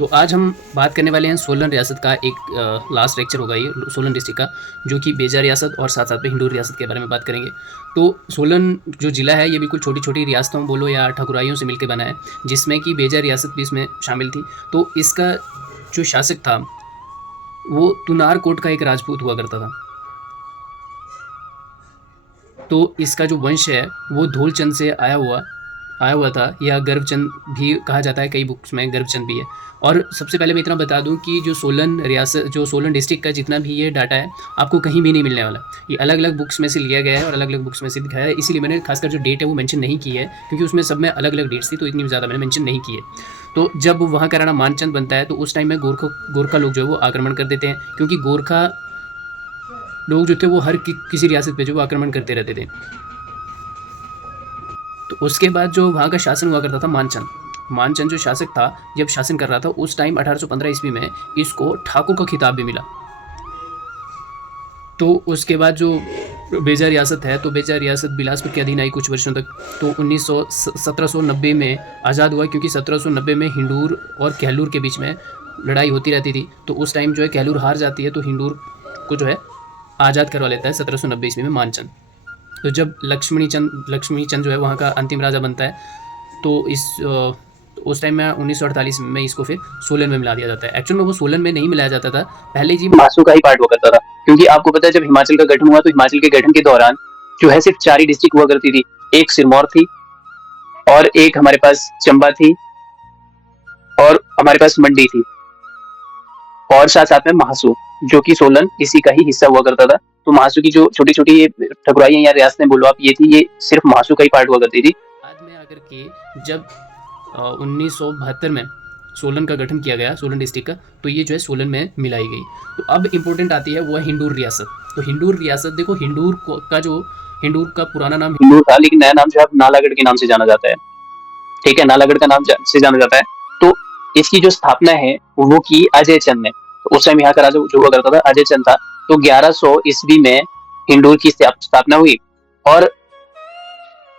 तो आज हम बात करने वाले हैं सोलन रियासत का एक लास्ट लेक्चर होगा ये सोलन डिस्ट्रिक्ट का, जो कि बेजा रियासत और साथ साथ में हिंडूर रियासत के बारे में बात करेंगे। तो सोलन जो ज़िला है ये बिल्कुल छोटी छोटी रियासतों बोलो या ठकुराइयों से मिलकर बना है, जिसमें कि बेजा रियासत भी इसमें शामिल थी। तो इसका जो शासक था वो तुनार कोट का एक राजपूत हुआ करता था। तो इसका जो वंश है वो धौलचंद से आया हुआ था, या गर्वचंद भी कहा जाता है, कई बुक्स में गर्वचंद भी है। और सबसे पहले मैं इतना बता दूं कि जो सोलन डिस्ट्रिक्ट का जितना भी ये डाटा है आपको कहीं भी नहीं मिलने वाला। ये अलग अलग बुक्स में से लिया गया है और अलग अलग बुक्स में से दिखाया है, इसीलिए मैंने खासकर जो डेट है वो मेंशन नहीं की है, क्योंकि उसमें सब में अलग अलग डेट्स थी, तो इतनी ज़्यादा मैंने मेंशन नहीं की है। तो जब वहाँ का राणा मानचंद बनता है तो उस टाइम में गोरखा लोग जो है वो आक्रमण कर देते हैं, क्योंकि गोरखा लोग जो थे वो हर किसी रियासत पे जो वो आक्रमण करते रहते थे। तो उसके बाद जो वहाँ का शासन हुआ करता था मानचंद जो शासक था, जब शासन कर रहा था उस टाइम 1815 ईस्वी में इसको ठाकुर का खिताब भी मिला। तो उसके बाद जो बेजा रियासत है, तो बेजा रियासत बिलासपुर के अधीन आई कुछ वर्षों तक। तो 1790 में आज़ाद हुआ, क्योंकि 1790 में हिंडूर और कहलूर के बीच में लड़ाई होती रहती थी। तो उस टाइम जो है कहलूर हार जाती है, तो हिंडूर को जो है आज़ाद करवा लेता है 1790 ईस्वी में मानचंद। तो जब लक्ष्मी चंद जो है वहाँ का अंतिम राजा बनता है, तो उस टाइम में 1948 में इसको फिर सोलन में मिला दिया जाता है। एक्चुअल में वो सोलन में नहीं मिलाया जाता था, पहले जी महासू का ही पार्ट हुआ करता था, क्योंकि आपको पता है जब हिमाचल का गठन हुआ तो हिमाचल के गठन के दौरान जो है सिर्फ 4 ही डिस्ट्रिक्ट हुआ करती थी। एक सिरमौर थी और एक हमारे पास चंबा थी और हमारे पास मंडी थी, और साथ साथ में महासू जो कि सोलन इसी का ही हिस्सा हुआ करता था। तो महासू की जो छोटी छोटी ये ठकुराइयां या रियासतें बोलो आप, ये थी, ये सिर्फ महासू का ही पार्ट हुआ करती थी। बाद में आकर के जब 1972 में सोलन का गठन किया गया, सोलन डिस्ट्रिक्ट का, तो ये जो है सोलन में मिलाई गई। तो अब इम्पोर्टेंट आती है वो है हिंडूर रियासत। तो हिंडूर रियासत देखो, हिंडूर का पुराना नाम हिंडूर था, लेकिन नया नाम जो है नालागढ़ के नाम से जाना जाता है। ठीक है, नालागढ़ का नाम से जाना जाता है। तो इसकी जो स्थापना है वो की अजय चंद ने। तो उस टाइम यहाँ का राजा जो हुआ करता था अजय चंद था। तो 1100 ईस्वी में हिंडूर की स्थापना हुई, और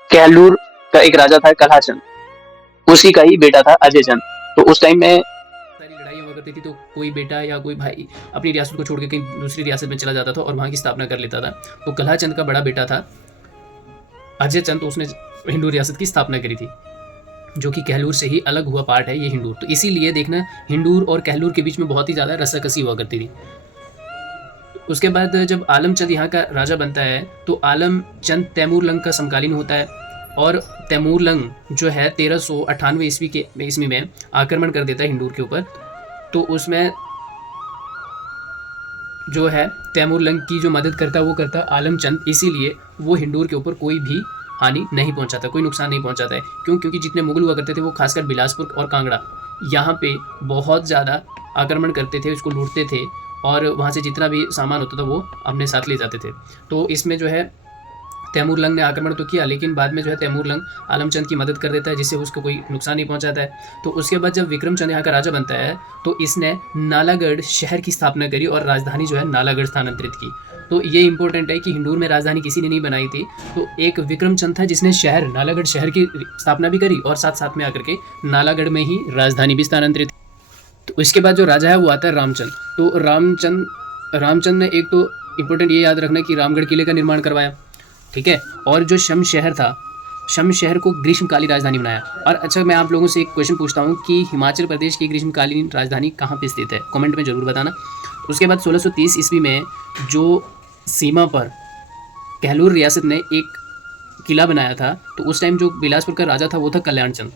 कहलूर का एक राजा था कल्हाचंद, उसी का ही बेटा था अजय चंद। तो उस टाइम में सारी लड़ाई हुआ करती थी, तो कोई बेटा या कोई भाई अपनी रियासत को छोड़ के कहीं दूसरी रियासत में चला जाता था और वहाँ की स्थापना कर लेता था। तो कल्हाचंद का बड़ा बेटा था अजय चंद, तो उसने हिंडूर रियासत की स्थापना करी थी, जो कि कहलूर से ही अलग हुआ पार्ट है ये हिंडूर। तो इसीलिए देखना हिंडूर और कहलूर के बीच में बहुत ही ज़्यादा रस्साकसी हुआ करती थी। उसके बाद जब आलमचंद यहाँ का राजा बनता है, तो आलमचंद तैमूर लंग का समकालीन होता है, और तैमूर लंग जो है 1398 ईस्वी में आक्रमण कर देता है हिंडूर के ऊपर। तो उसमें जो है तैमूर लंग की जो मदद करता है वो करता है आलमचंद, इसीलिए वो हिंडूर के ऊपर कोई भी हानि नहीं पहुंचाता, कोई नुकसान नहीं पहुंचाता है। क्योंकि जितने मुगल हुआ करते थे वो खासकर बिलासपुर और कांगड़ा यहाँ पे बहुत ज़्यादा आक्रमण करते थे, उसको लूटते थे, और वहाँ से जितना भी सामान होता था वो अपने साथ ले जाते थे। तो इसमें जो है तैमूर लंग ने आक्रमण तो किया, लेकिन बाद में जो है तैमूर लंग आलमचंद की मदद कर देता है, जिससे उसको कोई नुकसान नहीं पहुंचाता है। तो उसके बाद जब विक्रम चंद यहाँ का राजा बनता है, तो इसने नालागढ़ शहर की स्थापना करी और राजधानी जो है नालागढ़ स्थानांतरित की। तो ये इंपॉर्टेंट है कि हिंडूर में राजधानी किसी ने नहीं बनाई थी, तो एक विक्रम चंद था जिसने नालागढ़ शहर की स्थापना भी करी, और साथ साथ में आकर के नालागढ़ में ही राजधानी भी स्थानांतरित। तो इसके बाद जो राजा है वो आता है रामचंद। तो रामचंद ने एक तो इम्पोर्टेंट ये याद रखना कि रामगढ़ किले का निर्माण करवाया, ठीक है, और जो शम शहर को ग्रीष्मकालीन राजधानी बनाया। और अच्छा, मैं आप लोगों से एक क्वेश्चन पूछता हूँ कि हिमाचल प्रदेश की ग्रीष्मकालीन राजधानी कहाँ पे स्थित है, कमेंट में जरूर बताना। उसके बाद 1630 ईस्वी में जो सीमा पर कहलूर रियासत ने एक किला बनाया था, तो उस टाइम जो बिलासपुर का राजा था वो था कल्याण चंद।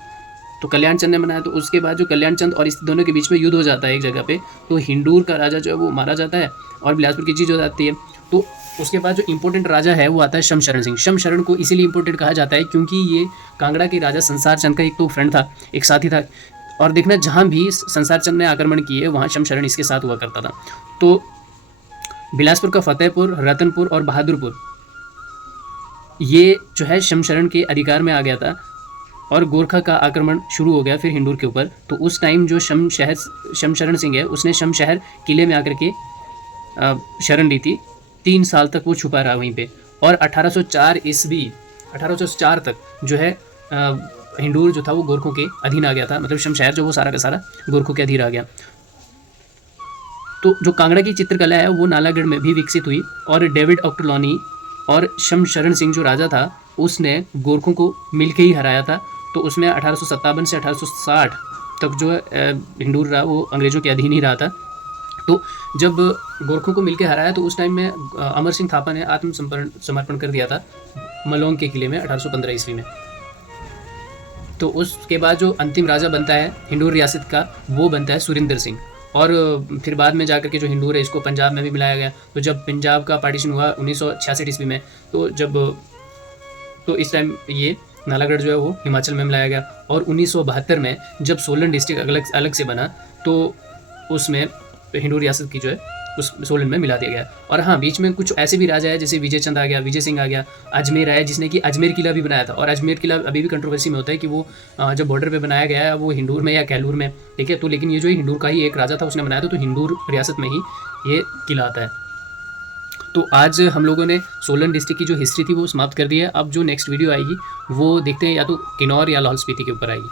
तो कल्याण चंद ने बनाया। तो उसके बाद जो कल्याण चंद और इस दोनों के बीच में युद्ध हो जाता है एक जगह पे, तो हिंडूर का राजा जो है वो मारा जाता है और बिलासपुर की जीत हो जाती है। तो उसके बाद जो इंपॉर्टेंट राजा है वो आता है शमशरण सिंह। शमशरण को इसीलिए इंपॉर्टेंट कहा जाता है क्योंकि ये कांगड़ा के राजा संसार चंद का एक तो फ्रेंड था, एक साथी था। और देखना, जहाँ भी संसार चंद ने आक्रमण किए वहाँ शमशरण इसके साथ हुआ करता था। तो बिलासपुर का फतेहपुर, रतनपुर और बहादुरपुर ये जो है शमशरण के अधिकार में आ गया था, और गोरखा का आक्रमण शुरू हो गया फिर हिंडूर के ऊपर। तो उस टाइम जो शमशरण सिंह है उसने शमशहर किले में आकर के शरण ली थी। 3 साल तक वो छुपा रहा वहीं पे, और 1804 तक जो है हिंडूर जो था वो गोरखों के अधीन आ गया था, मतलब शमशहर जो वो सारा का सारा गोरखों के अधीन आ गया। तो जो कांगड़ा की चित्रकला है वो नालागढ़ में भी विकसित हुई, और डेविड ऑक्टोलॉनी और शमशरण सिंह जो राजा था उसने गोरखों को मिलके ही हराया था। तो उसमें 1857 से 1860 तक जो हिंडूर रहा वो अंग्रेज़ों के अधीन ही रहा था। तो जब गोरखों को मिलके हराया तो उस टाइम में अमर सिंह थापा ने समर्पण कर दिया था मलोंग के किले में 1815 ईस्वी में। तो उसके बाद जो अंतिम राजा बनता है हिंडूर रियासत का वो बनता है सुरिंदर सिंह। और फिर बाद में जाकर के जो हिंडूर है इसको पंजाब में भी मिलाया गया। तो जब पंजाब का पार्टीशन हुआ 1966 ईस्वी में, तो इस टाइम ये नालागढ़ जो है वो हिमाचल में मिलाया गया। और 1972 में जब सोलन डिस्ट्रिक्ट अलग अलग से बना तो उसमें हिंडूर रियासत की जो है उस सोलन में मिला दिया गया। और हाँ, बीच में कुछ ऐसे भी राजा है जैसे विजय चंद आ गया, विजय सिंह आ गया, अजमेर आया जिसने कि अजमेर किला भी बनाया था। और अजमेर किला अभी भी कंट्रोवर्सी में होता है कि वो जब बॉर्डर पे बनाया गया है वो हिंडूर में या कैलूर में, ठीक है। तो लेकिन ये जो हिंडूर का ही एक राजा था उसने बनाया था, तो हिंडूर रियासत में ही ये किला आता है। तो आज हम लोगों ने सोलन डिस्ट्रिक्ट की जो हिस्ट्री थी वो समाप्त कर दी है। अब जो नेक्स्ट वीडियो आएगी वो देखते हैं या तो किन्नौर या लाहौल स्पीति के ऊपर आएगी।